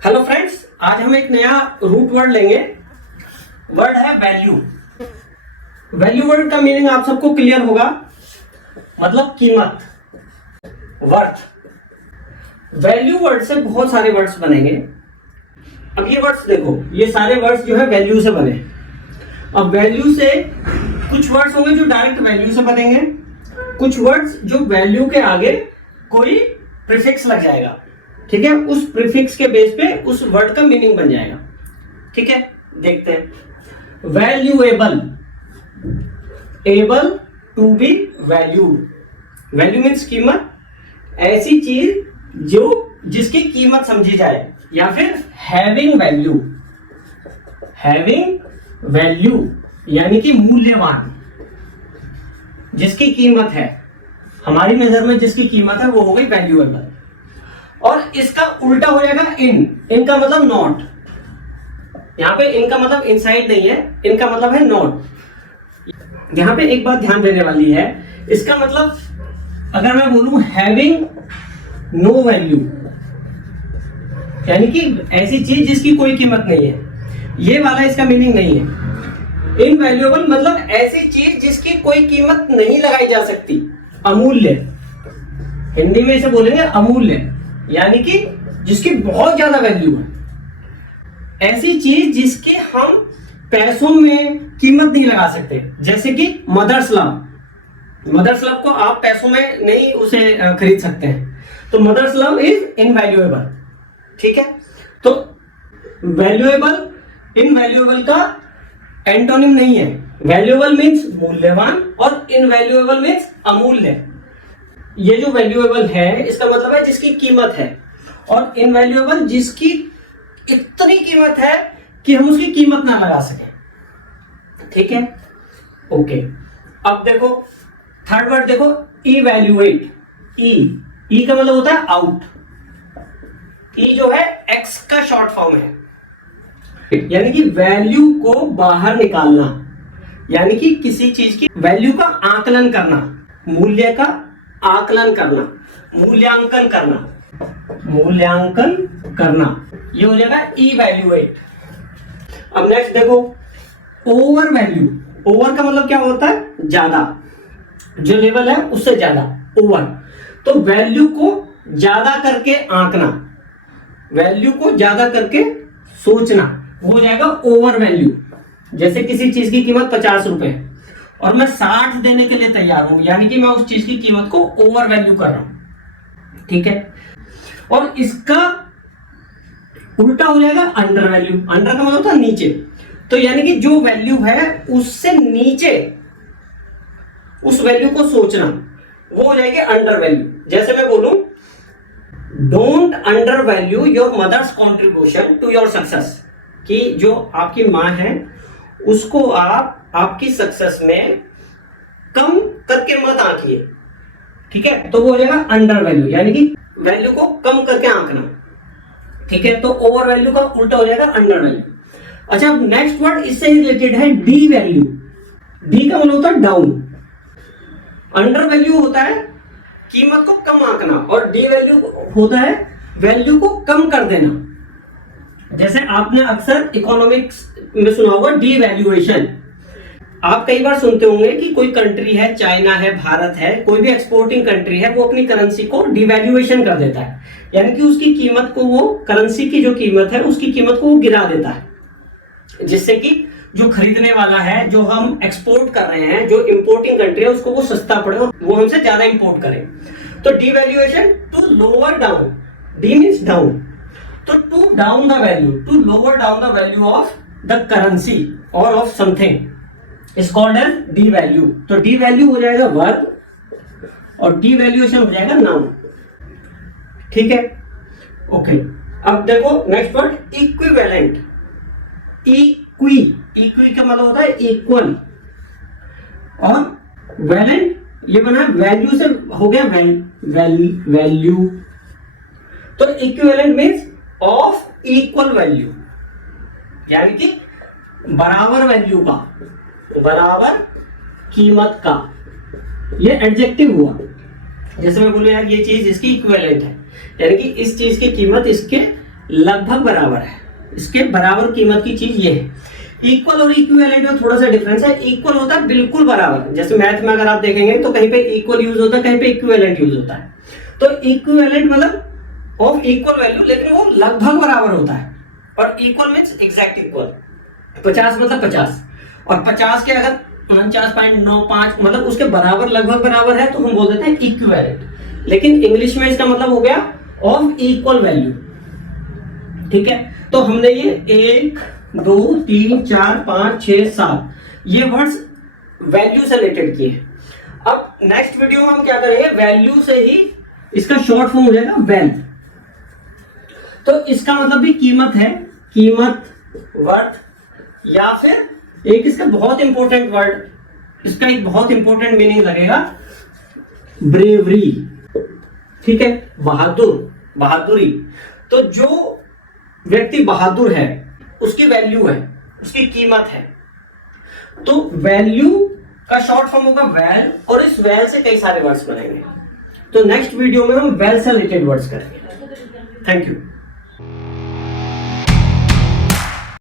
Hello friends, आज हम एक नया रूट वर्ड लेंगे। वर्ड है वैल्यू। वैल्यू वर्ड का मीनिंग आप सबको क्लियर होगा, मतलब कीमत, वर्थ। वैल्यू वर्ड से बहुत सारे वर्ड्स बनेंगे। अब ये वर्ड्स देखो, ये सारे वर्ड्स जो है वैल्यू से बने। अब वैल्यू से कुछ वर्ड्स होंगे जो डायरेक्ट वैल्यू से बनेंगे, कुछ वर्ड्स जो वैल्यू के आगे कोई प्रीफिक्स लग जाएगा, ठीक है, उस प्रीफिक्स के बेस पे उस वर्ड का मीनिंग बन जाएगा। ठीक है, देखते हैं। Valuable, able to be valued. Value means कीमत, ऐसी चीज जो जिसकी कीमत समझी जाए, या फिर हैविंग वैल्यू। हैविंग वैल्यू यानी कि मूल्यवान, जिसकी कीमत है, हमारी नजर में जिसकी कीमत है वो हो गई वैल्यूएबल। और इसका उल्टा हो जाएगा इन का मतलब नॉट। यहां पे इन का मतलब इनसाइड नहीं है, इनका मतलब है नॉट। यहां पे एक बात ध्यान देने वाली है, इसका मतलब अगर मैं बोलूं हैविंग नो वैल्यू, यानी कि ऐसी चीज जिसकी कोई कीमत नहीं है, ये वाला इसका मीनिंग नहीं है। इनवैल्यूएबल मतलब ऐसी चीज जिसकी कोई कीमत नहीं लगाई जा सकती, अमूल्य। हिंदी में इसे बोलेंगे अमूल्य, यानी कि जिसकी बहुत ज्यादा वैल्यू है। ऐसी चीज जिसकी हम पैसों में कीमत नहीं लगा सकते, जैसे कि मदर्स लव। मदर्स लव को आप पैसों में नहीं उसे खरीद सकते हैं, तो मदर्स लव इज इनवैल्यूएबल। ठीक है, तो वैल्यूएबल इनवैल्यूएबल का एंटोनिम नहीं है। वैल्यूएबल मीन्स मूल्यवान और इनवैल्यूएबल मीन्स अमूल्य। ये जो वैल्यूएबल है इसका मतलब है जिसकी कीमत है, और इनवैल्यूएबल जिसकी इतनी कीमत है कि हम उसकी कीमत ना लगा सके। ठीक है, ओके। अब देखो थर्ड वर्ड देखो, इवैल्यूएट। ई का मतलब होता है आउट। ई जो है एक्स का शॉर्ट फॉर्म है, यानी कि वैल्यू को बाहर निकालना, यानी कि किसी चीज की वैल्यू का आकलन करना, मूल्य का आकलन करना, मूल्यांकन करना, ये हो जाएगा इवैल्यूएट। अब नेक्स्ट देखो, ओवर वैल्यू। ओवर का मतलब क्या होता है? ज्यादा, जो लेवल है उससे ज्यादा, ओवर। तो वैल्यू को ज्यादा करके आंकना, वैल्यू को ज्यादा करके सोचना, वो हो जाएगा ओवर वैल्यू। जैसे किसी चीज की कीमत 50 रुपए और मैं 60 देने के लिए तैयार हूं, यानी कि मैं उस चीज की कीमत को ओवर वैल्यू कर रहा हूं। ठीक है, और इसका उल्टा हो जाएगा अंडर वैल्यू। अंडर का मतलब होता है नीचे, तो यानी कि जो वैल्यू है उससे नीचे उस वैल्यू को सोचना, वो हो जाएगी अंडर वैल्यू। जैसे मैं बोलूं, don't undervalue your mother's contribution to your success, कि जो आपकी मां है उसको आप आपकी सक्सेस में कम करके मत आंकिए। ठीक है, तो वो हो जाएगा अंडर वैल्यू, यानी कि वैल्यू को कम करके आंकना। ठीक है, तो ओवर वैल्यू का उल्टा हो जाएगा अंडर वैल्यू। अच्छा, नेक्स्ट वर्ड इससे ही रिलेटेड है, डी वैल्यू। डी का मतलब होता है डाउन। अंडर वैल्यू होता है कीमत को कम आंकना, और डी वैल्यू होता है वैल्यू को कम कर देना। जैसे आपने अक्सर इकोनॉमिक्स में सुना होगा डीवैल्यूएशन। आप कई बार सुनते होंगे कि कोई कंट्री है, चाइना है, भारत है, कोई भी एक्सपोर्टिंग कंट्री है, वो अपनी करेंसी को डिवैल्यूएशन कर देता है, यानी कि उसकी कीमत को, वो करेंसी की जो कीमत है उसकी कीमत को वो गिरा देता है, जिससे कि जो खरीदने वाला है, जो हम एक्सपोर्ट कर रहे हैं, जो इंपोर्टिंग कंट्री है, उसको वो सस्ता पड़े और वो हमसे ज्यादा इंपोर्ट करे। तो devaluation to lower down, de means down, तो to down the value, to lower down the value of the currency और of something is called as de value. तो डी वैल्यू हो जाएगा वर्ब और डिवैल्यूएशन हो जाएगा नाउन। ठीक है, ओके। अब देखो नेक्स्ट वर्ड, इक्विवेलेंट। इक्वी का मतलब होता है इक्वल, और वैलेंट ये बना वैल्यू से, हो गया वैल्यू। तो equivalent means of equal value, यानी कि बराबर वैल्यू का, बराबर कीमत का। ये एडजेक्टिव हुआ। जैसे मैं बोलूं यार ये चीज इसकी इक्विवेलेंट है, यानी कि इस चीज की कीमत इसके लगभग बराबर है, इसके बराबर कीमत की चीज ये है। इक्वल और इक्विवेलेंट में थोड़ा सा डिफरेंस है। इक्वल होता है बिल्कुल बराबर, जैसे मैथ में अगर आप देखेंगे तो कहीं पे इक्वल यूज होता है, कहीं पे इक्विवेलेंट यूज होता है। तो इक्विवेलेंट मतलब ऑफ इक्वल वैल्यू, लेकिन वो लगभग बराबर होता है। और इक्वल मींस एग्जैक्ट इक्वल। 50 मतलब 50, और 50 के अगर 49.95 मतलब उसके बराबर लगभग बराबर है तो हम बोल देते हैं इक्विवेलेंट। लेकिन इंग्लिश में इसका मतलब हो गया ऑफ इक्वल वैल्यू। ठीक है, तो हमने ये 1 2 3 4 5 6 7 ये वर्ड्स वैल्यू से रिलेटेड किए। अब नेक्स्ट वीडियो में हम क्या करेंगे, वैल्यू से ही इसका शॉर्ट फॉर्म हो जाएगा वैल। तो इसका मतलब भी कीमत है, कीमत, वर्थ, या फिर एक इसका बहुत इंपॉर्टेंट वर्ड, इसका एक बहुत इंपॉर्टेंट मीनिंग लगेगा ब्रेवरी। ठीक है, बहादुर, बहादुरी। तो जो व्यक्ति बहादुर है उसकी वैल्यू है, उसकी कीमत है। तो वैल्यू का शॉर्ट फॉर्म होगा वैल, और इस वैल से कई सारे वर्ड्स बनेंगे। तो नेक्स्ट वीडियो में हम वैल से रिलेटेड वर्ड्स करेंगे। Thank you.